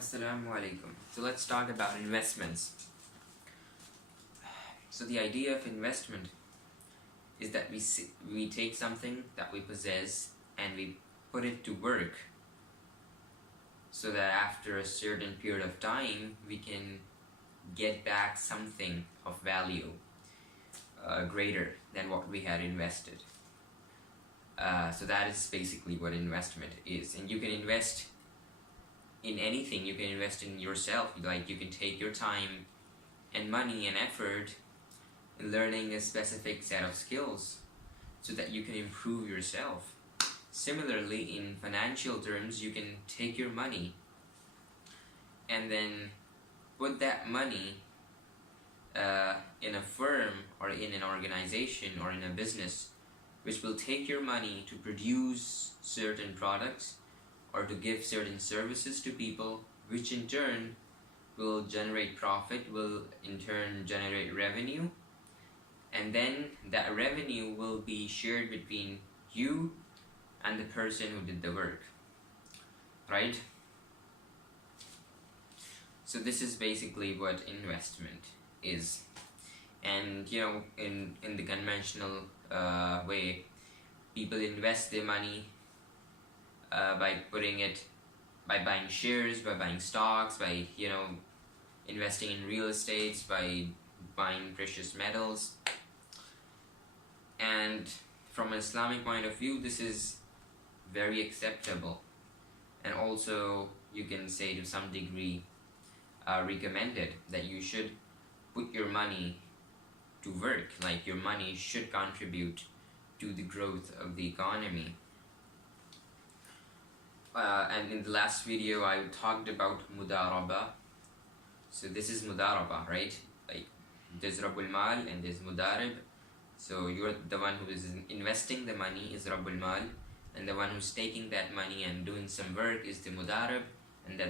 Assalamu alaikum. So let's talk about investments. So the idea of investment is that we take something that we possess and we put it to work so that after a certain period of time we can get back something of value greater than what we had invested. So that is basically what investment is. And you can invest in anything. You can invest in yourself. Like, you can take your time and money and effort in learning a specific set of skills so that you can improve yourself. Similarly, in financial terms, you can take your money and then put that money in a firm or in an organization or in a business which will take your money to produce certain products or to give certain services to people, which in turn will generate profit, will in turn generate revenue, and then that revenue will be shared between you and the person who did the work, right? So this is basically what investment is. And in the conventional way, people invest their money by buying shares, by buying stocks, by investing in real estate, by buying precious metals. And from an Islamic point of view, this is very acceptable, and also you can say to some degree recommended, that you should put your money to work. Like, your money should contribute to the growth of the economy. And in the last video I talked about mudaraba. So this is mudaraba, right? Like, there's Rabbul Mal and there's mudarib. So you're the one who is investing the money is Rabbul Mal, and the one who's taking that money and doing some work is the mudarib. And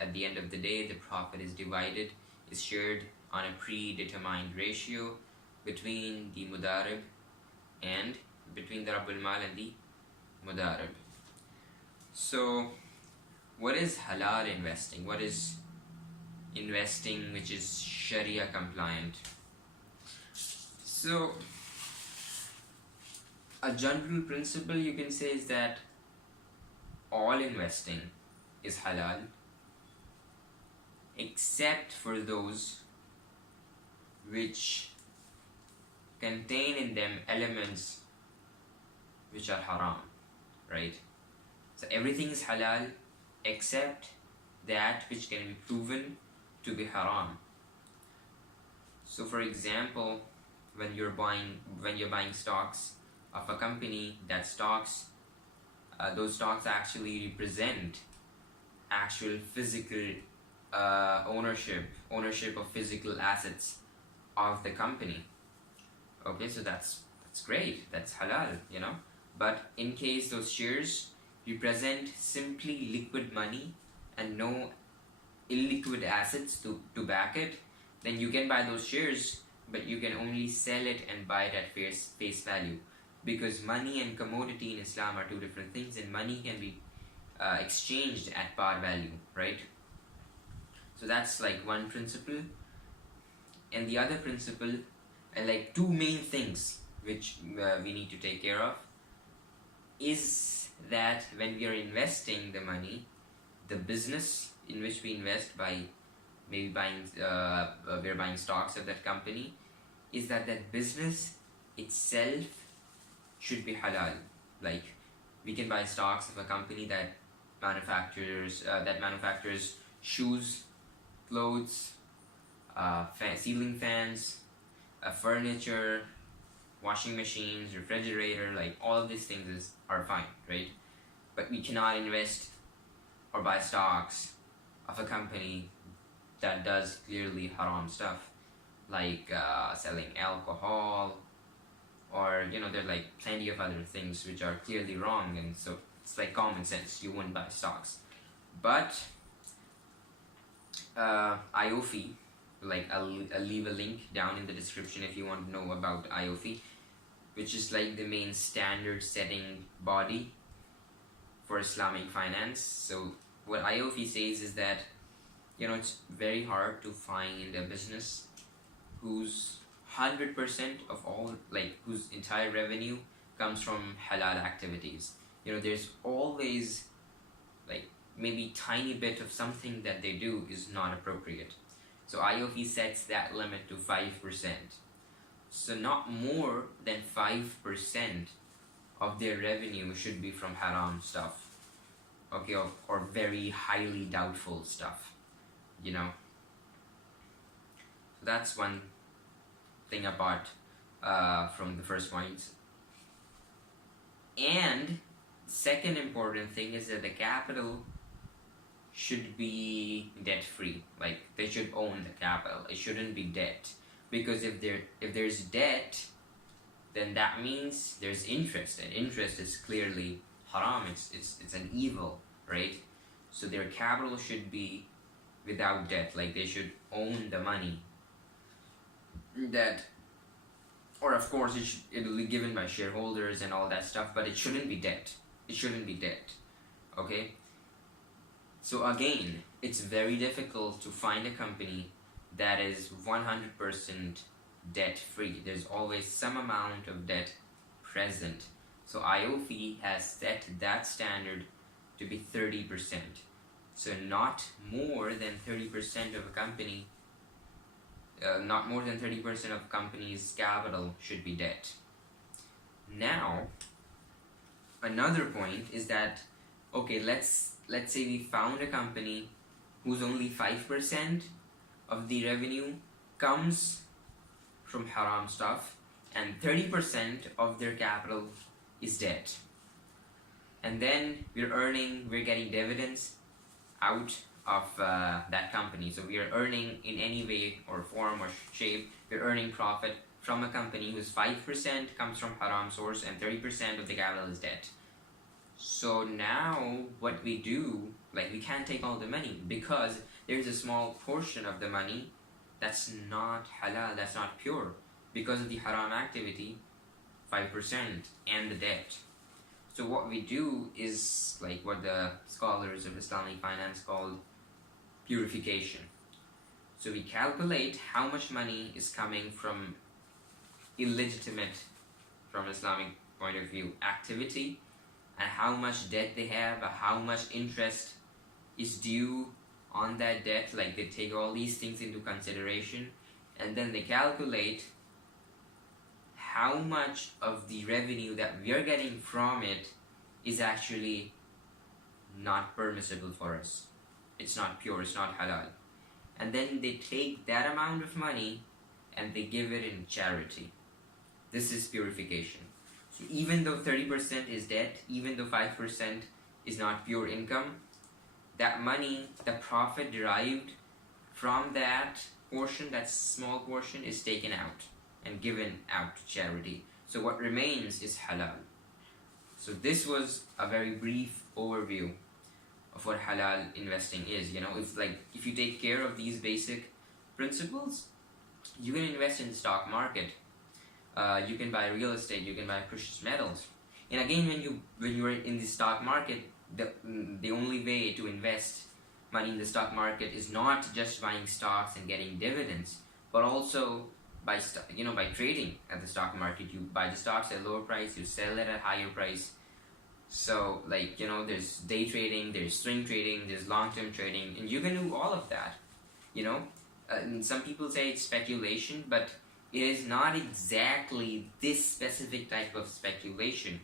at the end of the day, the profit is divided, is shared on a predetermined ratio between the mudarib and between the Rabbul Mal and the mudarib. So what is halal investing? What is investing which is Sharia compliant? So a general principle you can say is that all investing is halal except for those which contain in them elements which are haram, right? So everything is halal except that which can be proven to be haram. So for example, when you're buying stocks of a company, that those stocks actually represent actual physical ownership of physical assets of the company. Okay, so that's great, that's halal, But in case those shares represent simply liquid money and no illiquid assets to back it, then you can buy those shares, but you can only sell it and buy it at face value, because money and commodity in Islam are two different things, and money can be exchanged at par value, right? So that's like one principle. And the other principle, and like two main things which we need to take care of, is that when we are investing the money, the business in which we invest, by maybe we're buying stocks of that company, is that business itself should be halal. Like, we can buy stocks of a company that manufactures shoes, clothes, ceiling fans, furniture, washing machines, refrigerator, like all of these things are fine, right? But we cannot invest or buy stocks of a company that does clearly haram stuff, like selling alcohol, or there are like plenty of other things which are clearly wrong, and so it's like common sense, you wouldn't buy stocks. But AAOIFI, like I'll leave a link down in the description if you want to know about AAOIFI, which is like the main standard setting body for Islamic finance. So what AAOIFI says is that It's very hard to find a business whose 100% of all, like, whose entire revenue comes from halal activities. There's always, like, maybe tiny bit of something that they do is not appropriate. So AAOIFI sets that limit to 5%. So not more than 5% of their revenue should be from haram stuff, okay, or very highly doubtful stuff. So that's one thing apart from the first point. And second important thing is that the capital should be debt free. Like, they should own the capital. It shouldn't be debt, because if there's debt, then that means there's interest, and interest is clearly haram. It's an evil, right? So their capital should be without debt. Like, they should own the money. That, or of course it'll be given by shareholders and all that stuff, but it shouldn't be debt. It shouldn't be debt. Okay? So again, it's very difficult to find a company that is 100% debt free. There's always some amount of debt present. So AAOIFI has set that standard to be 30%. So not more than 30% of a company, not more than 30% of company's capital should be debt. Now, another point is that, okay, let's say we found a company whose only 5% of the revenue comes from haram stuff, and 30% of their capital is debt. And then we're getting dividends out of that company. So we are earning in any way or form or shape, we're earning profit from a company whose 5% comes from haram source and 30% of the capital is debt. So now what we do, like, we can't take all the money, because there's a small portion of the money that's not halal, that's not pure, because of the haram activity, 5% and the debt. So what we do is, like, what the scholars of Islamic finance called purification. So we calculate how much money is coming from illegitimate, from Islamic point of view, activity, and how much debt they have, how much interest is due on that debt. Like, they take all these things into consideration, and then they calculate how much of the revenue that we are getting from it is actually not permissible for us. It's not pure, it's not halal. And then they take that amount of money and they give it in charity. This is purification. So even though 30% is debt, even though 5% is not pure income, that money, the profit derived from that portion, that small portion, is taken out and given out to charity. So what remains is halal. So this was a very brief overview of what halal investing is. If you take care of these basic principles, you can invest in the stock market. You can buy real estate. You can buy precious metals. And again, when you are in the stock market, the only way to invest money in the stock market is not just buying stocks and getting dividends, but also by trading at the stock market. You buy the stocks at a lower price, you sell it at a higher price. So, there's day trading, there's swing trading, there's long-term trading, and you can do all of that. And some people say it's speculation, but it is not exactly this specific type of speculation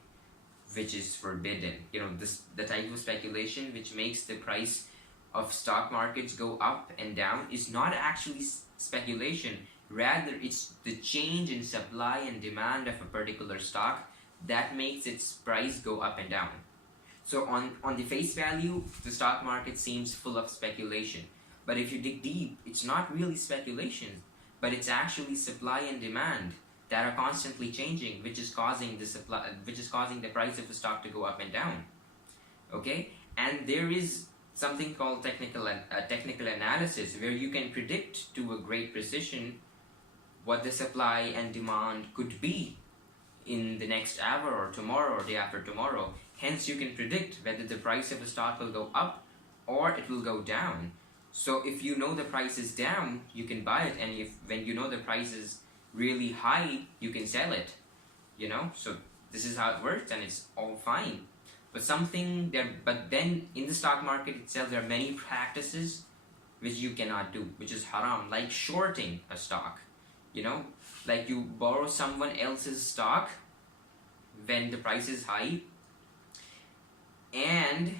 which is forbidden. The type of speculation which makes the price of stock markets go up and down is not actually speculation. Rather, it's the change in supply and demand of a particular stock that makes its price go up and down. So on the face value, the stock market seems full of speculation. But if you dig deep, it's not really speculation, but it's actually supply and demand that are constantly changing, which is causing the price of the stock to go up and down. Okay? And there is something called technical analysis, where you can predict to a great precision what the supply and demand could be in the next hour or tomorrow or day after tomorrow. Hence, you can predict whether the price of a stock will go up or it will go down. So if you know the price is down, you can buy it, and if when you know the price is really high, you can sell it. So this is how it works, and it's all fine. But then in the stock market itself, there are many practices which you cannot do, which is haram, like shorting a stock. Like you borrow someone else's stock when the price is high, and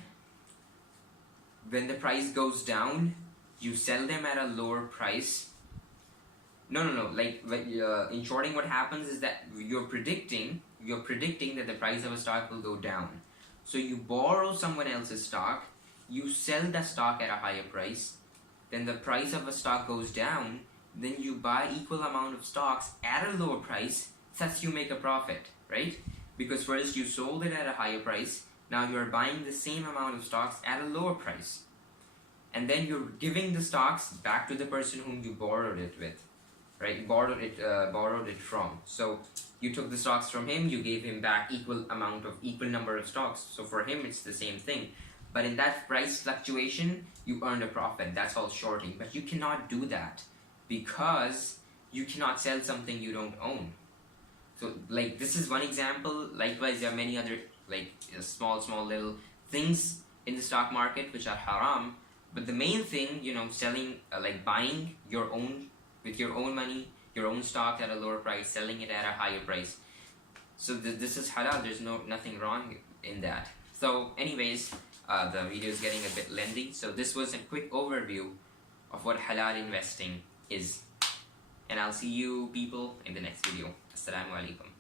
when the price goes down, you sell them at a lower price. No. Like in shorting, what happens is that you're predicting that the price of a stock will go down. So you borrow someone else's stock, you sell that stock at a higher price, then the price of a stock goes down, then you buy equal amount of stocks at a lower price, thus you make a profit, right? Because first you sold it at a higher price, now you're buying the same amount of stocks at a lower price. And then you're giving the stocks back to the person whom you borrowed it with, right? Borrowed it from. So you took the stocks from him, you gave him back equal number of stocks. So for him, it's the same thing. But in that price fluctuation, you earned a profit. That's all shorting. But you cannot do that because you cannot sell something you don't own. So like this is one example. Likewise, there are many other small little things in the stock market which are haram. But the main thing, selling, buying with your own money, your own stock at a lower price, selling it at a higher price. So this is halal. There's nothing wrong in that. So anyways, the video is getting a bit lengthy. So this was a quick overview of what halal investing is. And I'll see you people in the next video. Assalamu alaikum.